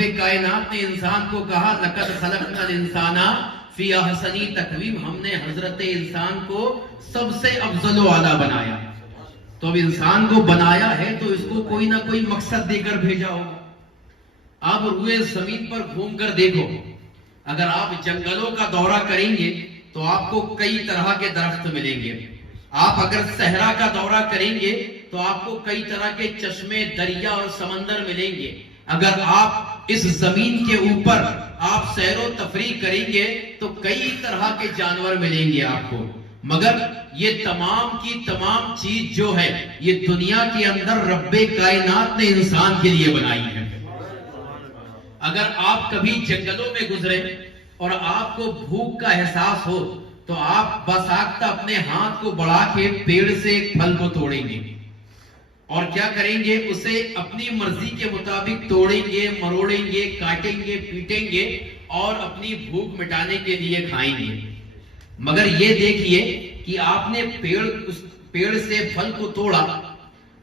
رب کائنات نے انسان کو کہا لقد خلقنا الانسان فی احسن تقویم، ہم نے حضرت انسان کو سب سے افضل و اعلیٰ بنایا. تو اب انسان کو بنایا ہے تو اس کو کوئی نہ کوئی مقصد دے کر بھیجا ہوگا. آپ روئے زمین پر گھوم کر دیکھو، اگر آپ جنگلوں کا دورہ کریں گے تو آپ کو کئی طرح کے درخت ملیں گے. آپ اگر صحرا کا دورہ کریں گے تو آپ کو کئی طرح کے چشمے، دریا اور سمندر ملیں گے. اگر آپ اس زمین کے اوپر آپ سیر و تفریح کریں گے تو کئی طرح کے جانور ملیں گے آپ کو. مگر یہ تمام کی تمام چیز جو ہے یہ دنیا کے اندر رب کائنات نے انسان کے لیے بنائی ہے. اگر آپ کبھی جنگلوں میں گزرے اور آپ کو بھوک کا احساس ہو تو آپ بساختہ اپنے ہاتھ کو بڑھا کے پیڑ سے ایک پھل کو توڑیں گے اور کیا کریں گے، اسے اپنی مرضی کے مطابق توڑیں گے، مروڑیں گے، کاٹیں گے، پیٹیں گے اور اپنی بھوک مٹانے کے لیے کھائیں گے. مگر یہ دیکھیے کہ آپ نے پیڑ سے پھل کو توڑا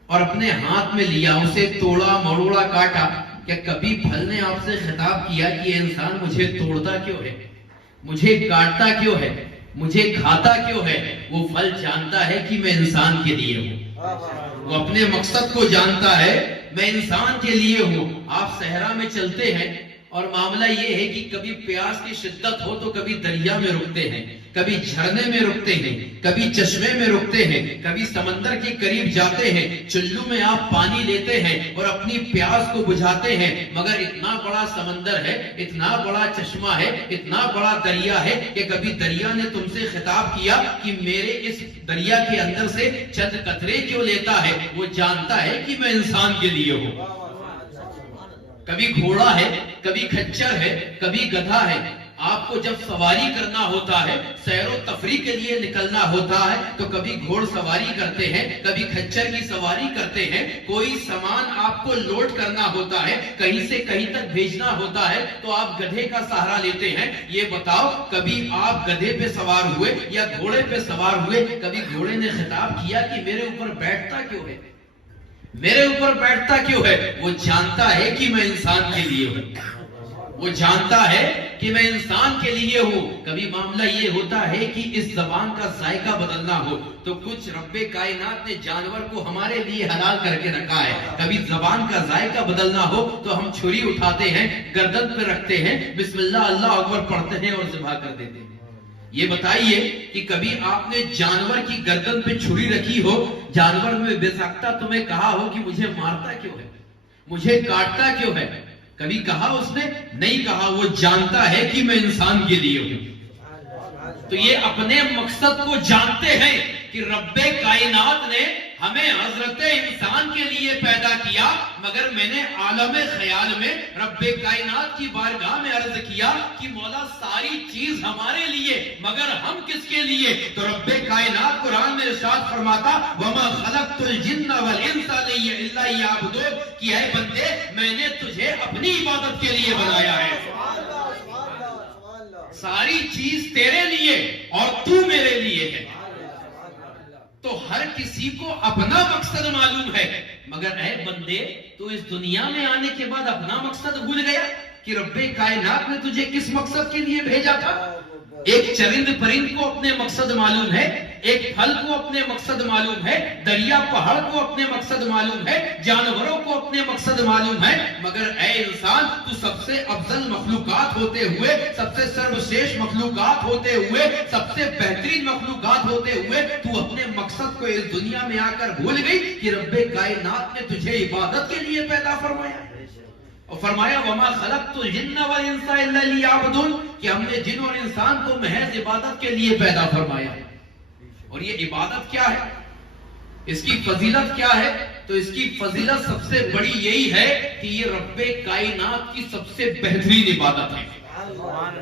اور اپنے ہاتھ میں لیا، اسے توڑا، مروڑا، کاٹا. کہ کبھی پھل نے آپ سے خطاب کیا کہ انسان مجھے توڑتا کیوں ہے، مجھے کاٹتا کیوں ہے، مجھے کھاتا کیوں ہے؟ وہ پھل جانتا ہے کہ میں انسان کے لیے ہوں، وہ اپنے مقصد کو جانتا ہے، میں انسان کے لیے ہوں. آپ صحرا میں چلتے ہیں اور معاملہ یہ ہے کہ کبھی پیاس کی شدت ہو تو کبھی دریا میں رکتے ہیں، کبھی جھرنے میں رکتے ہیں، کبھی چشمے میں رکتے ہیں، کبھی سمندر کے قریب جاتے ہیں، چلو میں آپ پانی لیتے ہیں اور اپنی پیاس کو بجھاتے ہیں. مگر اتنا بڑا سمندر ہے، اتنا بڑا چشمہ ہے، اتنا بڑا دریا ہے کہ کبھی دریا نے تم سے خطاب کیا کہ میرے اس دریا کے اندر سے چند قطرے کیوں لیتا ہے؟ وہ جانتا ہے کہ میں انسان کے لیے ہوں. کبھی گھوڑا ہے، کبھی کھچر ہے، کبھی گدھا ہے. آپ کو جب سواری کرنا ہوتا ہے، سیر و تفریح کے لیے نکلنا ہوتا ہے تو کبھی گھوڑ سواری کرتے ہیں، کبھی کھچر کی سواری کرتے ہیں. کوئی سامان آپ کو لوڈ کرنا ہوتا ہے، کہیں سے کہیں تک بھیجنا ہوتا ہے تو آپ گدھے کا سہارا لیتے ہیں. یہ بتاؤ کبھی آپ گدھے پہ سوار ہوئے یا گھوڑے پہ سوار ہوئے، کبھی گھوڑے نے خطاب کیا کہ میرے اوپر بیٹھتا کیوں ہے، میرے اوپر بیٹھتا کیوں ہے؟ وہ جانتا ہے کہ میں انسان کے لیے ہوں، وہ جانتا ہے کہ میں انسان کے لیے ہوں. کبھی معاملہ یہ ہوتا ہے کہ اس زبان کا ذائقہ بدلنا ہو تو کچھ رب کائنات نے جانور کو ہمارے لیے حلال کر کے رکھا ہے. کبھی زبان کا ذائقہ بدلنا ہو تو ہم چھری اٹھاتے ہیں، گردن پہ رکھتے ہیں، بسم اللہ اللہ اکبر پڑھتے ہیں اور ذبح کر دیتے ہیں. یہ بتائیے کہ کبھی آپ نے جانور کی گردن پہ چھری رکھی ہو، جانور میں بے ساختہ تمہیں کہا ہو کہ مجھے مارتا کیوں ہے، مجھے کاٹتا کیوں ہے؟ کبھی کہا اس نے؟ نہیں کہا. وہ جانتا ہے کہ میں انسان کے لیے ہوں. تو یہ اپنے مقصد کو جانتے ہیں کہ رب کائنات نے ہمیں حضرت انسان کے لیے پیدا کیا. مگر میں نے عالم خیال میں رب کائنات کی بارگاہ میں عرض کیا کہ مولا ساری چیز ہمارے لیے مگر ہم کس کے لیے؟ تو رب کائنات قرآن میں ارشاد فرماتا وَمَا خَلَقْتُ الْجِنَّ وَالْإِنسَ إِلَّا لِيَعْبُدُونِ کہ اے بندے میں نے تجھے اپنی عبادت کے لیے بنایا ہے. ساری چیز تیرے لیے اور تو میرے لیے ہے. تو ہر کسی کو اپنا مقصد معلوم ہے. مگر اے بندے تو اس دنیا میں آنے کے بعد اپنا مقصد بھول گیا کہ رب کائنات نے تجھے کس مقصد کے لیے بھیجا تھا. ایک چرند پرند کو اپنے مقصد معلوم ہے، ایک پھل کو اپنے مقصد معلوم ہے، دریا پہاڑ کو اپنے مقصد معلوم ہے، جانوروں کو اپنے مقصد معلوم ہے. مگر اے انسان تو سب سے افضل مخلوقات ہوتے ہوئے، سب سے سروشیش مخلوقات ہوتے ہوئے، سب سے بہترین مخلوقات ہوتے ہوئے تو اپنے مقصد کو اس دنیا میں آ کر بھول گئی کہ رب کائنات نے تجھے عبادت کے لیے پیدا فرمایا اور فرمایا وَمَا خَلَقْتُ الْجِنَّ وَالْإِنسَ إِلَّا لِيَعْبُدُونِ کہ ہم نے جن اور انسان کو محض عبادت کے لیے پیدا فرمایا. اور یہ عبادت کیا ہے، اس کی فضیلت کیا ہے؟ تو اس کی فضیلت سب سے بڑی یہی ہے کہ یہ رب کائنات کی سب سے بہترین عبادت ہے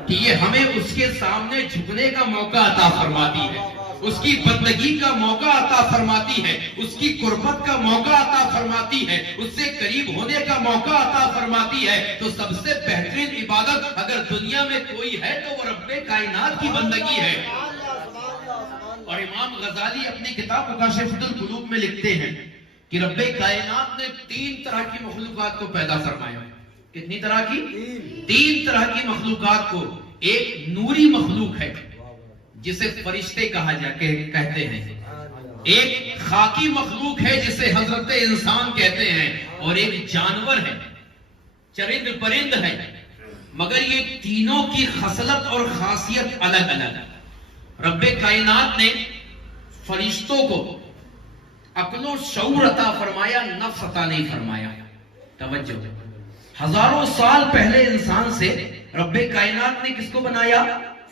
کہ یہ ہمیں اس کے سامنے جھکنے کا موقع عطا فرماتی ہے، اس کی بندگی کا موقع عطا فرماتی ہے، اس کی قربت کا موقع عطا فرماتی ہے، اس سے قریب ہونے کا موقع عطا فرماتی ہے. تو سب سے بہترین عبادت اگر دنیا میں کوئی ہے تو وہ رب کائنات کی بندگی ہے. اور امام غزالی اپنی کتاب مکاشفۃ القلوب میں لکھتے ہیں کہ رب کائنات نے 3 طرح کی مخلوقات کو پیدا فرمایا. کتنی طرح کی؟ 3 طرح کی مخلوقات کو. ایک نوری مخلوق ہے جسے فرشتے کہتے ہیں. ایک خاکی مخلوق ہے جسے حضرت انسان کہتے ہیں. اور ایک جانور ہے، چرند پرند ہے. مگر یہ تینوں کی خصلت اور خاصیت الگ الگ. رب کائنات نے فرشتوں کو عقل و شعور عطا فرمایا، نفس عطا نہیں فرمایا. توجہ، ہزاروں سال پہلے انسان سے رب کائنات نے کس کو بنایا؟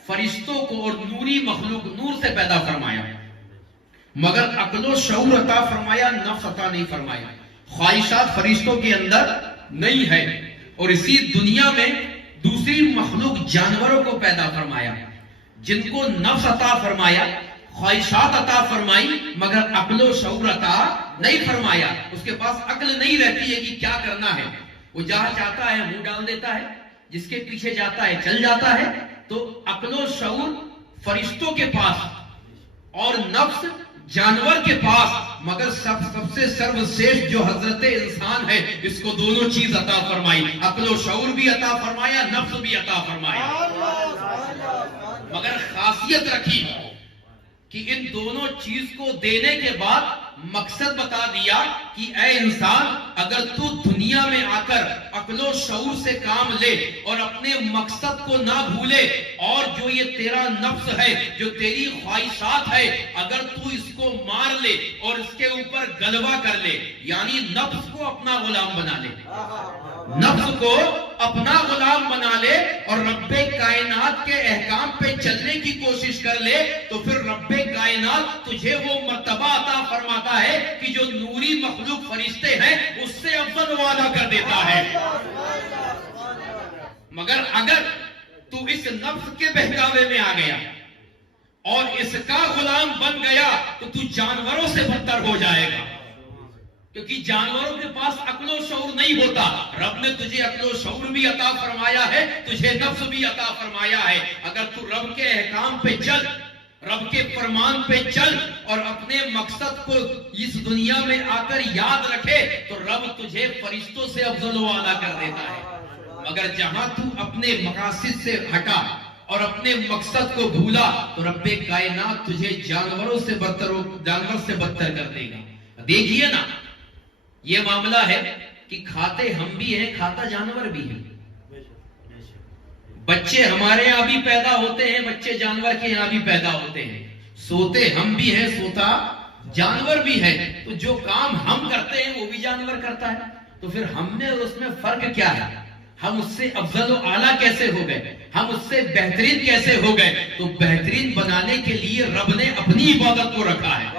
فرشتوں کو. اور نوری مخلوق، نور سے پیدا فرمایا، مگر عقل و شعور عطا فرمایا، نفس عطا نہیں فرمایا. خواہشات فرشتوں کے اندر نہیں ہے. اور اسی دنیا میں دوسری مخلوق جانوروں کو پیدا فرمایا جن کو نفس عطا فرمایا، خواہشات عطا فرمائی، مگر عقل و شعور عطا نہیں فرمایا. اس کے پاس عقل نہیں رہتی ہے کہ کیا کرنا ہے. وہ جہاں چاہتا ہے منہ ڈال دیتا ہے، جس کے پیچھے جاتا ہے چل جاتا ہے. تو عقل و شعور فرشتوں کے پاس اور نفس جانور کے پاس، مگر سب سے سروشریشٹھ جو حضرت انسان ہے، اس کو دونوں چیز عطا فرمائی. عقل و شعور بھی عطا فرمایا، نفس بھی عطا فرمایا. مگر خاصیت رکھی کہ ان دونوں چیز کو دینے کے بعد مقصد بتا دیا کہ اے انسان، اگر تو دنیا میں آ کر عقل و شعور سے کام لے اور اپنے مقصد کو نہ بھولے، اور جو یہ تیرا نفس ہے، جو تیری خواہشات ہے، اگر تو اس کو مار لے اور اس کے اوپر غلبہ کر لے، یعنی نفس کو اپنا غلام بنا لے، نفس کو اپنا غلام بنا لے اور رب کائنات کے احکام پہ چلنے کی کوشش کر لے، تو پھر رب کائنات تجھے وہ مرتبہ عطا فرماتا ہے کہ جو نوری مخلوق فرشتے ہیں اس سے افضل وعدہ کر دیتا ہے. مگر اگر تو اس نفس کے بہکاوے میں آ گیا اور اس کا غلام بن گیا تو تو جانوروں سے بدتر ہو جائے گا، کیونکہ جانوروں کے پاس عقل و شعور نہیں ہوتا. رب نے تجھے عقل و شعور بھی عطا فرمایا ہے، تجھے نفس بھی عطا فرمایا ہے. اگر تو رب کے احکام پہ چل، رب کے فرمان پہ چل اور اپنے مقصد کو اس دنیا میں آ کر یاد رکھے، تو رب تجھے فرشتوں سے افضل و اعلیٰ کر دیتا ہے. مگر جہاں تو اپنے مقاصد سے ہٹا اور اپنے مقصد کو بھولا، تو رب کائنات تجھے جانور سے بدتر کر دے گا. دیکھیے نا، یہ معاملہ ہے کہ کھاتے ہم بھی ہیں، کھاتا جانور بھی ہے. بچے ہمارے یہاں بھی پیدا ہوتے ہیں، بچے جانور کے یہاں بھی پیدا ہوتے ہیں. سوتے ہم بھی ہیں، سوتا جانور بھی ہے. تو جو کام ہم کرتے ہیں وہ بھی جانور کرتا ہے. تو پھر ہم نے اور اس میں فرق کیا ہے؟ ہم اس سے افضل و اعلیٰ کیسے ہو گئے؟ ہم اس سے بہترین کیسے ہو گئے؟ تو بہترین بنانے کے لیے رب نے اپنی عبادت کو رکھا ہے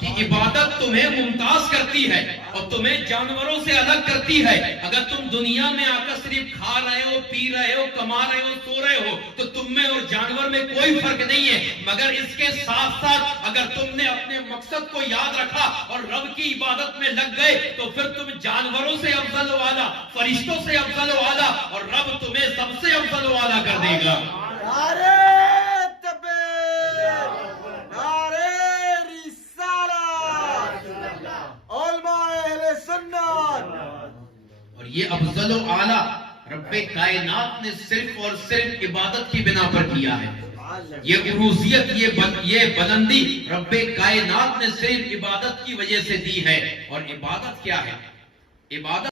کہ عبادت تمہیں ممتاز کرتی ہے اور تمہیں جانوروں سے الگ کرتی ہے. اگر تم دنیا میں آ کر صرف کھا رہے ہو، پی رہے ہو، کما رہے ہو، سو رہے ہو، تو تم میں اور جانور میں کوئی فرق نہیں ہے. مگر اس کے ساتھ ساتھ اگر تم نے اپنے مقصد کو یاد رکھا اور رب کی عبادت میں لگ گئے، تو پھر تم جانوروں سے افضل و اعلیٰ، فرشتوں سے افضل و اعلیٰ، اور رب تمہیں سب سے افضل و اعلیٰ کر دے گا. اور یہ افضل و اعلیٰ رب کائنات نے صرف اور صرف عبادت کی بنا پر کیا ہے. یہ عروضیت، یہ بلندی رب کائنات نے صرف عبادت کی وجہ سے دی ہے. اور عبادت کیا ہے؟ عبادت